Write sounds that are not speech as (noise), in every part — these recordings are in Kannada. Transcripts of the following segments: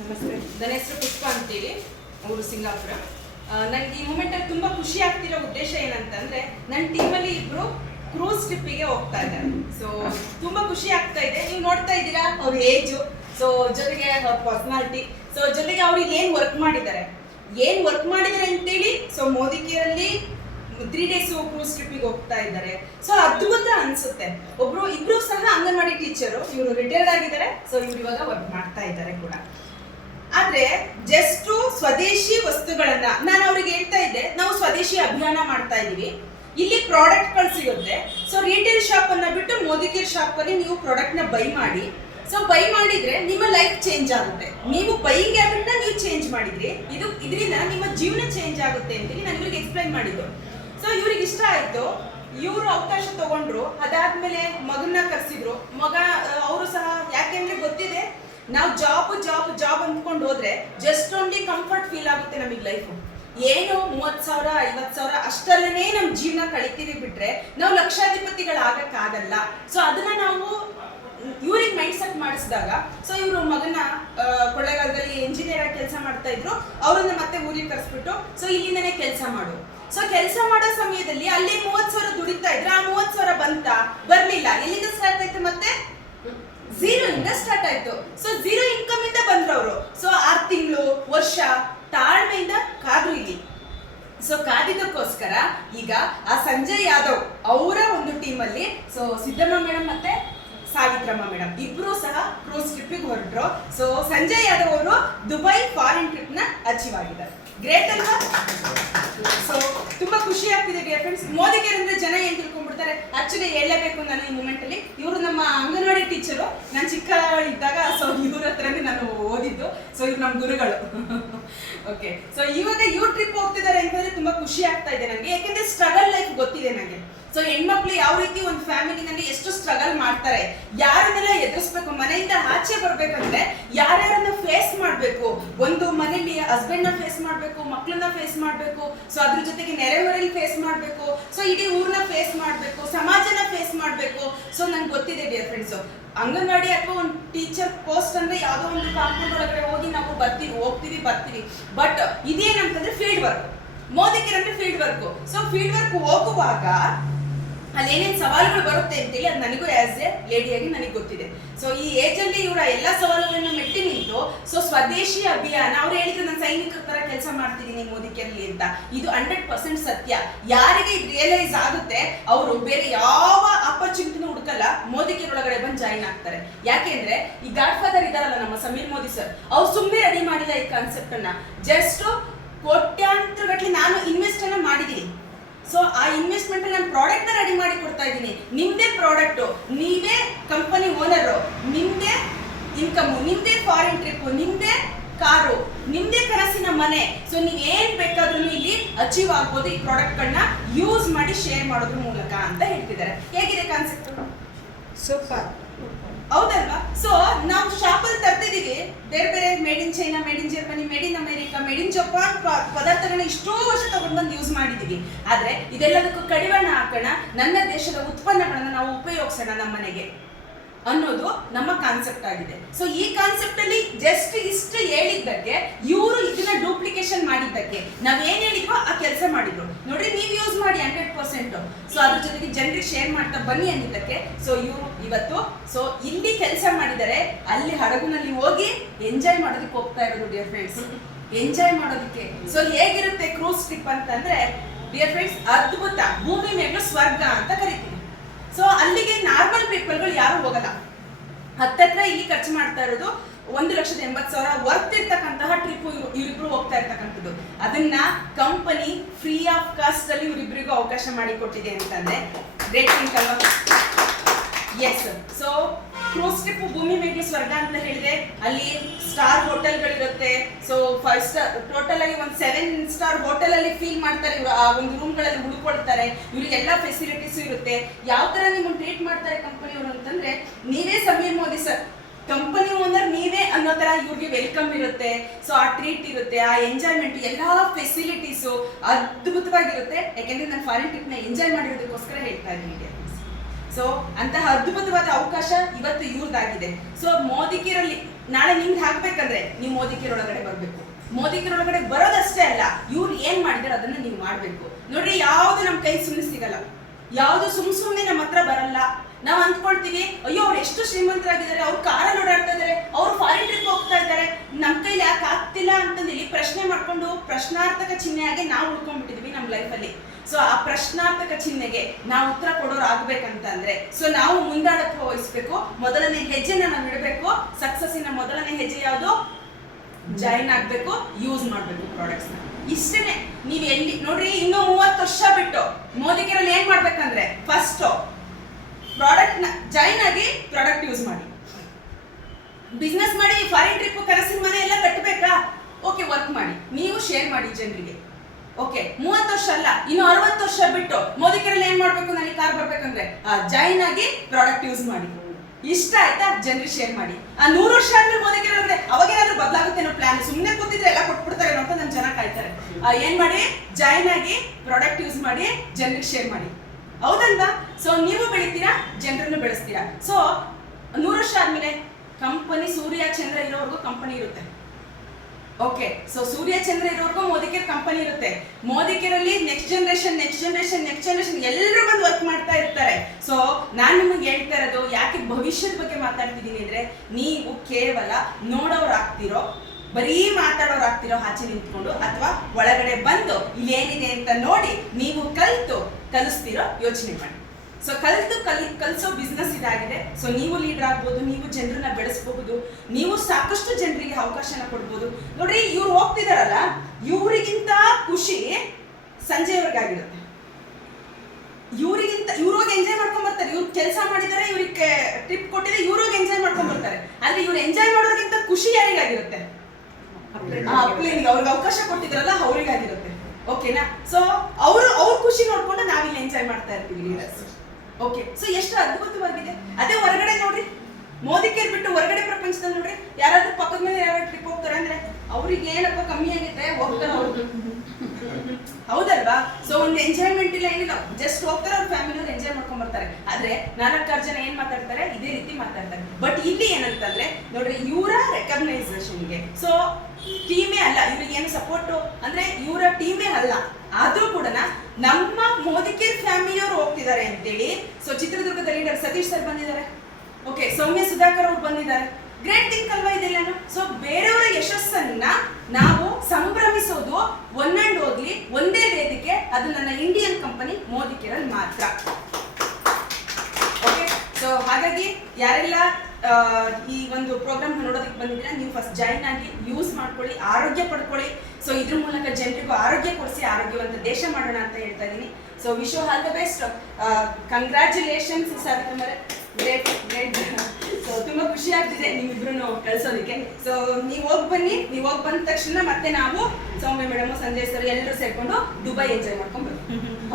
ನಮಸ್ತೆ. ನನ್ನ ಹೆಸರು ಪುಷ್ಪ ಅಂತೇಳಿ. ಅವರು ಸಿಂಗಾಪುರ. ನನಗೆ ಈ ಮೂಮೆಂಟಲ್ಲಿ ತುಂಬ ಖುಷಿ ಆಗ್ತಿರೋ ಉದ್ದೇಶ ಏನಂತಂದ್ರೆ ನನ್ನ ಟೀಮಲ್ಲಿ ಇಬ್ರು ಕ್ರೂಸ್ ಟ್ರಿಪ್ಪಿಗೆ ಹೋಗ್ತಾ ಇದ್ದಾರೆ. ಸೊ ತುಂಬ ಖುಷಿ ಆಗ್ತಾ ಇದೆ. ನೀವು ನೋಡ್ತಾ ಇದ್ದೀರಾ? ಅವ್ರ ಏಜು ಸೊ ಜೊತೆಗೆ ಅವ್ರ ಪರ್ಸನಾಲಿಟಿ ಸೊ ಜೊತೆಗೆ ಅವ್ರು ಏನು ವರ್ಕ್ ಮಾಡಿದ್ದಾರೆ? ಏನು ವರ್ಕ್ ಮಾಡಿದ್ದಾರೆ ಅಂತೇಳಿ ಸೊ ಮೋದಿಕೆಯಲ್ಲಿ ತ್ರೀ ಡೇಸ್ ಕ್ರೂಸ್ ಟ್ರಿಪ್ಪಿಗೆ ಹೋಗ್ತಾ ಇದ್ದಾರೆ. ಸೊ ಅದ್ಭುತ ಅನ್ಸುತ್ತೆ. ಒಬ್ರು, ಇಬ್ರು ಸಹ ಅಂಗನವಾಡಿ ಟೀಚರು ಇವರು ರಿಟೈರ್ಡ್ ಆಗಿದ್ದಾರೆ. ಸೊ ಇವ್ರು ಇವಾಗ ವರ್ಕ್ ಮಾಡ್ತಾ ಇದ್ದಾರೆ ಕೂಡ. ಆದ್ರೆ ಜಸ್ಟ್ ಸ್ವದೇಶಿ ವಸ್ತುಗಳನ್ನ ನಾನು ಅವ್ರಿಗೆ ಹೇಳ್ತಾ ಇದ್ದೆ, ನಾವು ಸ್ವದೇಶಿ ಅಭಿಯಾನ ಮಾಡ್ತಾ ಇದೀವಿ. ಇಲ್ಲಿ ಪ್ರಾಡಕ್ಟ್ಗಳು ಸಿಗುತ್ತೆ. ಸೊ ರಿಟೇಲ್ ಶಾಪ್ ಅನ್ನ ಬಿಟ್ಟು ಮೋದಿಕೇರ್ ಶಾಪ್ ಅಲ್ಲಿ ನೀವು ಪ್ರಾಡಕ್ಟ್ನ ಬೈ ಮಾಡಿ. ಸೊ ಬೈ ಮಾಡಿದ್ರೆ ನಿಮ್ಮ ಲೈಫ್ ಚೇಂಜ್ ಆಗುತ್ತೆ. ನೀವು ಬೈಯಿಂಗ್ ಹ್ಯಾಬಿಟ್ ನೀವು ಚೇಂಜ್ ಮಾಡಿದ್ರಿ. ಇದು ಇದರಿಂದ ನಿಮ್ಮ ಜೀವನ ಚೇಂಜ್ ಆಗುತ್ತೆ ಅಂತೇಳಿ ನಾನು ಇವ್ರಿಗೆ ಎಕ್ಸ್ಪ್ಲೈನ್ ಮಾಡಿದ್ದು. ಸೊ ಇವ್ರಿಗೆ ಇಷ್ಟ ಆಯ್ತು. ಇವರು ಅವಕಾಶ ತಗೊಂಡ್ರು. ಅದಾದ್ಮೇಲೆ ಮಗನ್ನ ಕರ್ಸಿದ್ರು. ಮಗ ಅವರು ಸಹ ಯಾಕೆಂದ್ರೆ ಗೊತ್ತಿದೆ ನಾವು ಜಾಬ್ ಜಾಬ್ ಜಾಬ್ ಅಂದ್ಕೊಂಡು ಹೋದ್ರೆ ಜಸ್ಟ್ ಓನ್ಲಿ ಕಂಫರ್ಟ್ ಫೀಲ್ ಆಗುತ್ತೆ ನಮಗೆ ಲೈಫ್ ಏನು ಮೂವತ್ತು ಸಾವಿರ, ಐವತ್ತು ಸಾವಿರ ಅಷ್ಟರಲ್ಲೇ ನಮ್ಮ ಜೀವನ ಕಳಿತೀವಿ ಬಿಟ್ರೆ ನಾವು ಲಕ್ಷಾಧಿಪತಿಗಳಾಗಕ್ಕಾಗಲ್ಲ. ಸೊ ಅದನ್ನ ನಾವು ಇವ್ರಿಗೆ ಮೈಂಡ್ ಸೆಟ್ ಮಾಡಿಸಿದಾಗ ಸೊ ಇವರು ಮಗನ ಕೊಳ್ಳೆಗಾಲದಲ್ಲಿ ಇಂಜಿನಿಯರ್ ಆಗಿ ಕೆಲಸ ಮಾಡ್ತಾ ಇದ್ರು, ಅವರನ್ನ ಮತ್ತೆ ಊರಿಗೆ ಕರೆಸ್ಬಿಟ್ಟು ಸೊ ಇಲ್ಲಿಂದನೇ ಕೆಲಸ ಮಾಡು. ಸೊ ಕೆಲಸ ಮಾಡೋ ಸಮಯದಲ್ಲಿ ಅಲ್ಲಿ ಮೂವತ್ ಸಾವಿರ ದುಡಿತಾ ಇದ್ರೆ ಆ ಮೂವತ್ತು ಸಾವಿರ ಬಂತ? ಬರ್ಲಿಲ್ಲ. ಎಲ್ಲಿಂದ ಸ್ಟಾರ್ಟ್ ಆಯ್ತು ಮತ್ತೆ? ಝೀರೋ ಇಂದ ಸ್ಟಾರ್ಟ್ ಆಯ್ತು. ಸೊ ಝೀರೋ ಇನ್ಕಮ್ ಇಂದ ಬಂದ್ರು ಅವರು. ಸೊ ಆರ್ ತಿಂಗಳು, ವರ್ಷ ತಾಳ್ಮೆಯಿಂದ ಕಾದ್ರು ಇಲ್ಲಿ. ಸೊ ಕಾದಿದ್ದಕ್ಕೋಸ್ಕರ ಈಗ ಆ ಸಂಜಯ್ ಯಾದವ್ ಅವರ ಒಂದು ಟೀಮಲ್ಲಿ ಸೊ ಸಿದ್ದಮ್ಮ ಮೇಡಮ್ ಮತ್ತೆ ಸಾವಿತ್ರಮ್ಮ ಮೇಡಮ್ ಇಬ್ರು ಸಹ ಕ್ರೂಸ್ ಟ್ರಿಪ್ಪಿಗೆ ಹೊರಟ್ರು. ಸೊ ಸಂಜಯ್ ಯಾದವ್ ಅವರು ದುಬೈ ಫಾರಿನ್ ಟ್ರಿಪ್ನ ಅಚೀವ್ ಆಗಿದ್ದಾರೆ. ಗ್ರೇಟ್ ಅಲ್ವಾ? ಸೊ ತುಂಬಾ ಖುಷಿ ಆಗ್ತಿದೆ ಮೋದಿಗೆ ಅಂದ್ರೆ ಜನ ಏನ್ ತಿಳ್ಕೊಂಡ್ಬಿಡ್ತಾರೆ ಆಕ್ಚುಲಿ ಹೇಳಲೇಬೇಕು ನಾನು ಈ ಮೂಮೆಂಟ್ ಅಲ್ಲಿ. ಇವರು ನಮ್ಮ ಅಂಗನವಾಡಿ ಟೀಚರು ನಾನು ಚಿಕ್ಕವಳಿದ್ದಾಗ ಸೊ ಇವ್ರ ಹತ್ರನೇ ನಾನು ಓದಿದ್ದು. ಸೊ ಇವ್ರು ನಮ್ಮ ಗುರುಗಳು. (laughs) ಓಕೆ ಸೊ ಇವಾಗ ಇವ್ರು ಟ್ರಿಪ್ ಹೋಗ್ತಿದ್ದಾರೆ ಅಂತಂದ್ರೆ ತುಂಬಾ ಖುಷಿ ಆಗ್ತಾ ಇದೆ ನನಗೆ ಯಾಕಂದ್ರೆ ಸ್ಟ್ರಗಲ್ ಲೈಫ್ ಗೊತ್ತಿದೆ ನನಗೆ ಸೊ ಹೆಣ್ಮಕ್ಳು ಯಾವ ರೀತಿ ಒಂದು ಫ್ಯಾಮಿಲಿನಲ್ಲಿ ಎಷ್ಟು ಸ್ಟ್ರಗಲ್ ಮಾಡ್ತಾರೆ, ಯಾರನ್ನೆಲ್ಲ ಎದುರಿಸ್ಬೇಕು ಮನೆಯಿಂದ ಆಚೆ ಬರ್ಬೇಕಂದ್ರೆ ಯಾರ್ಯಾರನ್ನ ಫೇಸ್ ಮಾಡ್ಬೇಕು? ಒಂದು ಮನೆಯಲ್ಲಿ ಹಸ್ಬೆಂಡ್ ಫೇಸ್ ಮಾಡ್ಬೇಕು ಮಕ್ಕಳನ್ನ ಫೇಸ್ ಮಾಡ್ಬೇಕು ಸೊ ಅದ್ರ ಜೊತೆಗೆ ನೆರೆಹೊರೆಯಲ್ಲಿ ಫೇಸ್ ಮಾಡ್ಬೇಕು ಸೊ ಇಡೀ ಊರ್ನ ಫೇಸ್ ಮಾಡ್ಬೇಕು, ಸಮಾಜನ ಫೇಸ್ ಮಾಡ್ಬೇಕು. ಸೊ ನಂಗೆ ಗೊತ್ತಿದೆ ಡಿಯರ್ ಫ್ರೆಂಡ್ಸ್ ಅಂಗನವಾಡಿ ಅಥವಾ ಒಂದು ಟೀಚರ್ ಪೋಸ್ಟ್ ಅಂದ್ರೆ ಯಾವ್ದೋ ಒಂದು ಕಾಂಪೌಂಡ್ ಒಳಗಡೆ ಹೋಗಿ ನಾವು ಬರ್ತೀವಿ, ಹೋಗ್ತೀವಿ, ಬರ್ತೀವಿ. ಬಟ್ ಇದೇನಂತಂದ್ರೆ ಫೀಲ್ಡ್ ವರ್ಕ್ ಮೋದಿಗೆ ಅಂದ್ರೆ field work so field work ಹೋಗುವಾಗ ಅಲ್ಲಿ ಏನೇನು ಸವಾಲುಗಳು ಬರುತ್ತೆ ಅಂತೇಳಿ ಅದು ನನಗೂ ಆಸ್ ಎ ಲೇಡಿಯಾಗಿ ನನಗೆ ಗೊತ್ತಿದೆ. ಸೊ ಈ ಏಜ್ ಅಲ್ಲಿ ಇವರ ಎಲ್ಲ ಸವಾಲುಗಳನ್ನ ಮೆಟ್ಟಿ ನಿಂತು ಸೊ ಸ್ವದೇಶಿ ಅಭಿಯಾನ, ಅವ್ರು ಹೇಳಿದ್ರು ನಾನು ಸೈನಿಕರ ತರ ಕೆಲಸ ಮಾಡ್ತಿದ್ದೀನಿ ಮೋದಿಕೆಯಲ್ಲಿ ಅಂತ. ಇದು ಹಂಡ್ರೆಡ್ ಪರ್ಸೆಂಟ್ ಸತ್ಯ. ಯಾರಿಗೆ ಇದು ರಿಯಲೈಸ್ ಆಗುತ್ತೆ, ಅವರು ಬೇರೆ ಯಾವ ಆಪರ್ಚುನಿಟಿನೂ ಹುಡುಕಲ್ಲ ಮೋದಿಕೆ ಒಳಗಡೆ ಬಂದು ಜಾಯಿನ್ ಆಗ್ತಾರೆ. ಯಾಕೆಂದ್ರೆ ಈ ಗಾಡ್ ಫಾದರ್ ಇದಾರಲ್ಲ ನಮ್ಮ ಸಮೀರ್ ಮೋದಿ ಸರ್ ಅವ್ರು ಸುಮ್ಮನೆ ರೆಡಿ ಮಾಡಿಲ್ಲ ಈ ಕಾನ್ಸೆಪ್ಟ್ ಅನ್ನ. ಜಸ್ಟ್ ಕೋಟ್ಯಾಂತರ ನಾನು ಇನ್ವೆಸ್ಟ್ ಅನ್ನ ಮಾಡಿದ್ದೀನಿ. ಸೊ ಆ ಇನ್ವೆಸ್ಟ್ಮೆಂಟ್ ನಾನು ಪ್ರಾಡಕ್ಟ್ನ ರೆಡಿ ಮಾಡಿ ಕೊಡ್ತಾ ಇದ್ದೀನಿ. ನಿಮ್ಮದೇ ಪ್ರಾಡಕ್ಟ್ ನೀವೇ ಕಂಪನಿ ಓನರು ನಿಮ್ಮದೇ ಇನ್ಕಮ್ ನಿಮ್ಮದೇ ಫಾರಿನ್ ಟ್ರಿಪ್ ನಿಮ್ಮದೇ ಕಾರು ನಿಮ್ಮದೇ ಕನಸಿನ ಮನೆ. ಸೊ ನೀವು ಏನ್ ಬೇಕಾದ್ರೂ ಇಲ್ಲಿ ಅಚೀವ್ ಆಗ್ಬೋದು ಈ ಪ್ರಾಡಕ್ಟ್ಗಳನ್ನ ಯೂಸ್ ಮಾಡಿ ಶೇರ್ ಮಾಡೋದ್ರ ಮೂಲಕ ಅಂತ ಹೇಳ್ತಿದ್ದಾರೆ. ಹೇಗಿದೆ ಕಾನ್ಸೆಪ್ಟ್? ಸೂಪರ್. ಹೌದಲ್ವಾ? ಸೊ ನಾವು ಶಾಪಲ್ಲಿ ತರ್ತಿದೀವಿ ಬೇರೆ ಬೇರೆ made in China made in Germany made in America made in Japan ಪದಾರ್ಥಗಳನ್ನ ಇಷ್ಟೋ ವರ್ಷ ತಗೊಂಡು ಬಂದು ಯೂಸ್ ಮಾಡಿದೀವಿ ಆದ್ರೆ ಇದೆಲ್ಲದಕ್ಕೂ ಕಡಿವಾಣ ಹಾಕೋಣ. ನನ್ನ ದೇಶದ ಉತ್ಪನ್ನಗಳನ್ನ ನಾವು ಉಪಯೋಗಿಸೋಣ ನಮ್ಮ ಮನೆಗೆ ಅನ್ನೋದು ನಮ್ಮ ಕಾನ್ಸೆಪ್ಟ್ ಆಗಿದೆ. ಸೊ ಈ ಕಾನ್ಸೆಪ್ಟ್ ಅಲ್ಲಿ ಜಸ್ಟ್ ಇಷ್ಟು ಹೇಳಿದ್ದಕ್ಕೆ, ಇವರು ಇದನ್ನ ಡೂಪ್ಲಿಕೇಶನ್ ಮಾಡಿದ್ದಕ್ಕೆ ನಾವ್ ಏನ್ ಹೇಳಿದ್ವೋ ಆ ಕೆಲಸ ಮಾಡಿದ್ರು. ನೋಡ್ರಿ, ನೀವು ಯೂಸ್ ಮಾಡಿ ಹಂಡ್ರೆಡ್ ಪರ್ಸೆಂಟ್ ಸೊ ಅದ್ರ ಜೊತೆಗೆ ಜನರಿಗೆ ಶೇರ್ ಮಾಡ್ತಾ ಬನ್ನಿ ಅಂದಿದ್ದಕ್ಕೆ ಸೊ ಇವರು ಇವತ್ತು ಸೊ ಇಲ್ಲಿ ಕೆಲಸ ಮಾಡಿದರೆ ಅಲ್ಲಿ ಹಡಗುನಲ್ಲಿ ಹೋಗಿ ಎಂಜಾಯ್ ಮಾಡೋದಕ್ಕೆ ಹೋಗ್ತಾ ಇರೋದು ಡಿಯರ್ ಫ್ರೆಂಡ್ಸ್ ಎಂಜಾಯ್ ಮಾಡೋದಕ್ಕೆ. ಸೊ ಹೇಗಿರುತ್ತೆ ಕ್ರೂಸ್ ಟ್ರಿಪ್ ಅಂತಂದ್ರೆ ಡಿಯರ್ ಫ್ರೆಂಡ್ಸ್ ಅದ್ಭುತ. ಭೂಮಿ ಮೇಲೆ ಸ್ವರ್ಗ ಅಂತ ಕರಿತೀವಿ. ಸೊ ಅಲ್ಲಿಗೆ ನಾರ್ಮಲ್ ಪೀಪಲ್ಗಳು ಯಾರು ಹೋಗಲ್ಲ. ಹತ್ತತ್ರ ಇಲ್ಲಿ ಖರ್ಚು ಮಾಡ್ತಾ ಇರೋದು ಒಂದು ಲಕ್ಷದ ಎಂಬತ್ತು ಸಾವಿರ ವರ್ತ್ ಇರ್ತಕ್ಕಂತಹ ಟ್ರಿಪ್ ಇವರಿಬ್ರು ಹೋಗ್ತಾ ಇರ್ತಕ್ಕಂಥದ್ದು. ಅದನ್ನ ಕಂಪನಿ ಫ್ರೀ ಆಫ್ ಕಾಸ್ಟ್ ಅಲ್ಲಿ ಇವರಿಬ್ರಿಗೂ ಅವಕಾಶ ಮಾಡಿ ಕೊಟ್ಟಿದೆ ಅಂತಂದ್ರೆ ಗ್ರೇಟ್ ಥಿಂಕ್ ಅಲ್ವಾ? ಎಸ್ ಸೊ ಕ್ರೂಸ್ ಟ್ರಿಪ್ ಭೂಮಿ ಮೇಲೆ ಸ್ವರ್ಗ ಅಂತ ಹೇಳಿದೆ ಅಲ್ಲಿ ಸ್ಟಾರ್ ಹೋಟೆಲ್ಗಳಿರುತ್ತೆ. ಸೊ ಫೈವ್ ಸ್ಟಾರ್ ಟೋಟಲ್ ಆಗಿ ಒಂದು ಸೆವೆನ್ ಸ್ಟಾರ್ ಹೋಟೆಲ್ ಅಲ್ಲಿ ಫೀಲ್ ಮಾಡ್ತಾರೆ ಇವರು, ಆ ಒಂದು ರೂಮ್ಗಳಲ್ಲಿ ಉಳ್ಕೊಳ್ತಾರೆ ಇವ್ರಿಗೆ ಎಲ್ಲಾ ಫೆಸಿಲಿಟೀಸ್ ಇರುತ್ತೆ. ಯಾವ ತರ ನಿಮ್ಮನ್ನು ಟ್ರೀಟ್ ಮಾಡ್ತಾರೆ ಕಂಪನಿಯವರು ಅಂತಂದ್ರೆ, ನೀವೇ Sameer Modi sir company owner ನೀವೇ ಅನ್ನೋ ತರ ಇವ್ರಿಗೆ ವೆಲ್ಕಮ್ ಇರುತ್ತೆ. ಸೊ ಆ ಟ್ರೀಟ್ ಇರುತ್ತೆ, ಆ ಎಂಜಾಯ್ಮೆಂಟ್ ಎಲ್ಲಾ ಫೆಸಿಲಿಟೀಸು ಅದ್ಭುತವಾಗಿರುತ್ತೆ. ಯಾಕೆಂದ್ರೆ ನಾನು ಫಾರಿನ್ ಟ್ರಿಪ್ನ ಎಂಜಾಯ್ ಮಾಡಿರೋದಕ್ಕೋಸ್ಕರ ಹೇಳ್ತಾ ಇದ್ದೀನಿ. ಸೊ ಅಂತಹ ಅದ್ಭುತವಾದ ಅವಕಾಶ ಇವತ್ತು ಇವ್ರದ್ದಾಗಿದೆ ಸೊ ಮೋದಿಕಿರಲ್ಲಿ ನಾಳೆ ನಿಮ್ಗೆ ಹಾಕ್ಬೇಕಂದ್ರೆ ನೀವು ಮೋದಿಕಿರೊಳಗಡೆ ಬರಬೇಕು. ಮೋದಿಕಿರೊಳಗಡೆ ಬರೋದಷ್ಟೇ ಅಲ್ಲ, ಇವ್ರು ಏನ್ ಮಾಡಿದಾರೆ ಅದನ್ನ ನೀವು ಮಾಡ್ಬೇಕು. ನೋಡ್ರಿ, ಯಾವ್ದು ನಮ್ ಕೈ ಸುಮ್ಮನೆ ಸಿಗಲ್ಲ. ಯಾವುದು ಸುಮ್ ಸುಮ್ಮನೆ ನಮ್ಮ ಹತ್ರ ಬರಲ್ಲ. ನಾವ್ ಅಂದ್ಕೊಳ್ತೀವಿ, ಅಯ್ಯೋ, ಅವ್ರು ಎಷ್ಟು ಶ್ರೀಮಂತರಾಗಿದ್ದಾರೆ, ಅವ್ರು ಕಾರಲ್ಲಿ ಓಡಾಡ್ತಾ ಇದ್ದಾರೆ ಅವ್ರು ಫಾರಿನ್ ಟ್ರಿಪ್ ಹೋಗ್ತಾ ಇದ್ದಾರೆ ನಮ್ ಕೈಲಿ ಯಾಕೆ ಆಗ್ತಿಲ್ಲ ಅಂತಂದೇಳಿ ಮಾಡ್ಕೊಂಡು ಪ್ರಶ್ನಾರ್ಥಕ ಚಿಹ್ನೆಯಾಗಿ ನಾವು ಉಳ್ಕೊಂಡ್ಬಿಟ್ಟಿದ್ವಿ ನಮ್ಮ ಲೈಫಲ್ಲಿ ಸೊ ಆ ಪ್ರಶ್ನಾರ್ಥಕ ಚಿಹ್ನೆಗೆ ನಾವು ಉತ್ತರ ಕೊಡೋರು ಆಗ್ಬೇಕಂತ ಅಂದ್ರೆ ಸೊ ನಾವು ಮುಂದಾಳತ್ವ ವಹಿಸ್ಬೇಕು. ಮೊದಲನೇ ಹೆಜ್ಜೆನ ನಾವು ಇಡಬೇಕು. ಸಕ್ಸಸ್ಸಿನ ಮೊದಲನೇ ಹೆಜ್ಜೆ ಯಾವುದು? ಜಾಯಿನ್ ಆಗ್ಬೇಕು ಯೂಸ್ ಮಾಡ್ಬೇಕು ಪ್ರಾಡಕ್ಟ್ಸ್ ಇಷ್ಟೇ ನೀವು ಎಲ್ಲಿ, ನೋಡ್ರಿ, ಇನ್ನು ಮೂವತ್ತು ವರ್ಷ ಬಿಟ್ಟು ಮೋದಿಗಿರಲ್ಲಿ ಏನ್ ಮಾಡ್ಬೇಕಂದ್ರೆ ಫಸ್ಟ್ ಪ್ರಾಡಕ್ಟ್ನ ಜಾಯಿನ್ ಆಗಿ ಪ್ರಾಡಕ್ಟ್ ಯೂಸ್ ಮಾಡಿ. ಬಿಸ್ನೆಸ್ ಮಾಡಿ ಫಾರಿನ್ ಟ್ರಿಪ್ ಕನಸಿನ ಮನೆ ಎಲ್ಲ ಕಟ್ಟಬೇಕಾ ಓಕೆ ಶೇರ್ ಮಾಡಿ ಜನರಿಗೆ. ಓಕೆ ಮೂವತ್ತು ವರ್ಷ ಅಲ್ಲ, ಇನ್ನು ಅರವತ್ತು ವರ್ಷ ಬಿಟ್ಟು ಮೋದಿಕರಲ್ಲಿ ಏನ್ ಮಾಡ್ಬೇಕು? ನನಗೆ ಕಾರ್ ಬರ್ಬೇಕಂದ್ರೆ ಜಾಯಿನ್ ಆಗಿ ಪ್ರಾಡಕ್ಟ್ ಯೂಸ್ ಮಾಡಿ. ಇಷ್ಟ ಆಯ್ತಾ? ಜನರಿಗೆ ಶೇರ್ ಮಾಡಿ. ಆ, ನೂರು ವರ್ಷ ಆದ್ಮೇಲೆ ಮೋದಿಕರ ಅಂದ್ರೆ ಅವಾಗೇನಾದ್ರೂ ಬದಲಾಗುತ್ತೇನೋ ಪ್ಲಾನ್ ಸುಮ್ಮನೆ ಕೂತಿದ್ರೆ ಎಲ್ಲ ಕೊಟ್ಬಿಡ್ತಾರೆ ಅಂತ ನನ್ ಜನ ಕಾಯ್ತಾರೆ. ಏನ್ ಮಾಡಿ? ಜಾಯಿನ್ ಆಗಿ ಪ್ರಾಡಕ್ಟ್ ಯೂಸ್ ಮಾಡಿ, ಜನರಿಗೆ ಶೇರ್ ಮಾಡಿ. ಹೌದಲ್ವಾ? ಸೊ ನೀವು ಬೆಳಿತೀರಾ, ಜನರನ್ನು ಬೆಳೆಸ್ತೀರಾ. ಸೊ ನೂರು ವರ್ಷ ಆದ್ಮೇಲೆ ಕಂಪನಿ ಸೂರ್ಯ, ಚಂದ್ರ ಇರೋವರೆಗೂ ಕಂಪನಿ ಇರುತ್ತೆ. ಓಕೆ ಸೊ ಸೂರ್ಯ ಚಂದ್ರ ಇರೋರ್ಗೂ ಮೋದಿಕೇರ್ ಕಂಪನಿ ಇರುತ್ತೆ. ಮೋದಿಕೇರಲ್ಲಿ next generation next generation next generation ಎಲ್ಲರೂ ಬಂದು ವರ್ಕ್ ಮಾಡ್ತಾ ಇರ್ತಾರೆ. ಸೊ ನಾನು ನಿಮಗೆ ಹೇಳ್ತಾ ಇರೋದು, ಯಾಕೆ ಭವಿಷ್ಯದ ಬಗ್ಗೆ ಮಾತಾಡ್ತಿದ್ದೀನಿ ಅಂದ್ರೆ, ನೀವು ಕೇವಲ ನೋಡೋರಾಗ್ತಿರೋ ಬರೀ ಮಾತಾಡೋರಾಗ್ತಿರೋ ಆಚೆ ನಿಂತ್ಕೊಂಡು ಅಥವಾ ಒಳಗಡೆ ಬಂದು ಇಲ್ಲಿ ಏನಿದೆ ಅಂತ ನೋಡಿ ನೀವು ಕಲಿತು, ಕಲಿಸ್ತಿರೋ ಯೋಚನೆ ಮಾಡಿ. ಸೊ ಕಲಿತು ಕಲಿ ಕಲಿಸೋ ಬಿಸ್ನೆಸ್ ಇದಾಗಿದೆ. ಸೊ ನೀವು ಲೀಡರ್ ಆಗ್ಬೋದು ನೀವು ಜನರನ್ನ ಬೆಳೆಸಬಹುದು ನೀವು ಸಾಕಷ್ಟು ಜನರಿಗೆ ಅವಕಾಶನ ಕೊಡ್ಬೋದು. ನೋಡ್ರಿ ಇವ್ರು ಹೋಗ್ತಿದಾರಲ್ಲ ಇವರಿಗಿಂತ ಖುಷಿ ಸಂಜೆಯವ್ರಿಗಾಗಿರುತ್ತೆ ಇವರಿಗಿಂತ ಇವ್ರು ಹೋಗಿ ಎಂಜಾಯ್ ಮಾಡ್ಕೊಂಡ್ ಬರ್ತಾರೆ. ಇವ್ರು ಕೆಲಸ ಮಾಡಿದ್ದಾರೆ ಇವ್ರಿಗೆ ಟ್ರಿಪ್ ಕೊಟ್ಟಿದ್ರೆ ಇವ್ರು ಹೋಗಿ ಎಂಜಾಯ್ ಮಾಡ್ಕೊಂಡ್ ಬರ್ತಾರೆ. ಅಂದ್ರೆ ಇವ್ರು ಎಂಜಾಯ್ ಮಾಡೋರ್ಗಿಂತ ಖುಷಿ ಯಾರಿಗಾಗಿರುತ್ತೆ? ಅಪ್ಲೇನಿಗೆ. ಅವ್ರಿಗೆ ಅವಕಾಶ ಕೊಟ್ಟಿದ್ರಲ್ಲ ಅವ್ರಿಗಾಗಿರುತ್ತೆ. ಓಕೆನಾ ಸೊ ಅವರು ಅವ್ರ ಖುಷಿ ನೋಡ್ಕೊಂಡು ನಾವಿಲ್ಲಿ ಎಂಜಾಯ್ ಮಾಡ್ತಾ ಇರ್ತೀವಿ ಲೀಡರ್ಸ್ ಓಕೆ ಸೊ ಎಷ್ಟು ಅದ್ಭುತವಾಗಿದೆ. ಅದೇ ಹೊರಗಡೆ ನೋಡ್ರಿ. ಮೋದಿ ಕೇರ್ ಬಿಟ್ಟು ಹೊರಗಡೆ ಪ್ರಪಂಚದಲ್ಲಿ ನೋಡ್ರಿ. ಯಾರಾದ್ರೂ ಪಕ್ಕದ ಮೇಲೆ ಯಾರು ಟ್ರಿಪ್ ಹೋಗ್ತಾರೆ ಅಂದ್ರೆ ಅವ್ರಿಗೆ ಏನಪ್ಪ ಕಮ್ಮಿ ಆಗಿದೆ ಹೋಗ್ತಾರೆ ಅವ್ರು. ಹೌದಲ್ವಾ? ಸೊ ಒಂದು ಎಂಜಾಯ್ಮೆಂಟ್ ಇಲ್ಲ, ಏನಿಲ್ಲ. ಜಸ್ಟ್ ಹೋಗ್ತಾರೆ ಅವ್ರ ಫ್ಯಾಮಿಲಿ ಅವ್ರು ಎಂಜಾಯ್ ಮಾಡ್ಕೊಂಡ್ ಬರ್ತಾರೆ. ಆದ್ರೆ ನಾಲ್ಕಾರು ಜನ ಏನ್ ಮಾತಾಡ್ತಾರೆ? ಇದೇ ರೀತಿ ಮಾತಾಡ್ತಾರೆ. ಬಟ್ ಇಲ್ಲಿ ಏನಂತಂದ್ರೆ, ನೋಡ್ರಿ, ಇವರ ರೆಕಗ್ನೈಸೇಷನ್ಗೆ ಸೊ ಟೀಮೇ ಅಲ್ಲ. ಇವ್ರಿಗೆ ಏನು ಸಪೋರ್ಟ್ ಅಂದ್ರೆ ಇವರ ಟೀಮೇ ಅಲ್ಲ. ಆದ್ರೂ ಕೂಡ ನಮ್ಮ ಮೋದಿಕೇರ್ ಫ್ಯಾಮಿಲಿ ಹೋಗ್ತಿದ್ದಾರೆ ಅಂತೇಳಿ. ಸೊ ಚಿತ್ರದುರ್ಗದಲ್ಲಿ ಡಾಕ್ಟರ್ ಸತೀಶ್ ಸರ್ ಬಂದಿದ್ದಾರೆ. ಓಕೆ ಸೌಮ್ಯ ಸುಧಾಕರ್ ಅವ್ರು ಬಂದಿದ್ದಾರೆ. ಗ್ರೇಟ್ ಥಿಂಕ್ ಅಲ್ವಾ ಇದೆಲ್ಲ ಸೊ ಬೇರೆಯವರ ಯಶಸ್ಸನ್ನ ನಾವು ಸಂಭ್ರಮಿಸೋದು ಹೋಗ್ಲಿ ಓದ್ಲಿ ಒಂದೇ ವೇದಿಕೆ, ಅದು ನನ್ನ ಇಂಡಿಯನ್ ಕಂಪನಿ ಮೋದಿ ಕಿರಲ್ ಮಾತ್ರ. ಓಕೆ ಸೊ ಹಾಗಾಗಿ ಯಾರೆಲ್ಲ ಈ ಒಂದು ಪ್ರೋಗ್ರಾಮ್ ನೋಡೋದಕ್ಕೆ ಬಂದಿದ್ದೀರಾ? ನೀವು ಫಸ್ಟ್ ಜಾಯಿನ್ ಆಗಿ ಯೂಸ್ ಮಾಡ್ಕೊಳ್ಳಿ, ಆರೋಗ್ಯ ಪಡ್ಕೊಳ್ಳಿ. ಸೊ ಇದ್ರ ಮೂಲಕ ಜನರಿಗೂ ಆರೋಗ್ಯ ಕೊಡಿಸಿ, ಆರೋಗ್ಯವಂತ ದೇಶ ಮಾಡೋಣ ಅಂತ ಹೇಳ್ತಾ ಇದ್ದೀನಿ. So wish all the best congratulations ತುಂಬಾ ಗ್ರೇಟ್ ಗ್ರೇಟ್ ಸೊ ತುಂಬಾ ಖುಷಿ ಆಗ್ತಿದೆ ನೀವಿಬ್ರು ಕಳ್ಸೋದಕ್ಕೆ. ಸೊ ನೀವು ಹೋಗಿ ಬನ್ನಿ, ನೀವು ಹೋಗಿ ಬಂದ ತಕ್ಷಣ ಮತ್ತೆ ನಾವು ಸೌಮ್ಯ ಮೇಡಮ್, ಸಂಜಯ್ ಸರ್ ಎಲ್ಲರೂ ಸೇರ್ಕೊಂಡು ದುಬೈ ಎಂಜಾಯ್ ಮಾಡ್ಕೊಂಡು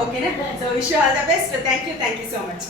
ಓಕೆನಾ so wish all the best thank you thank you so much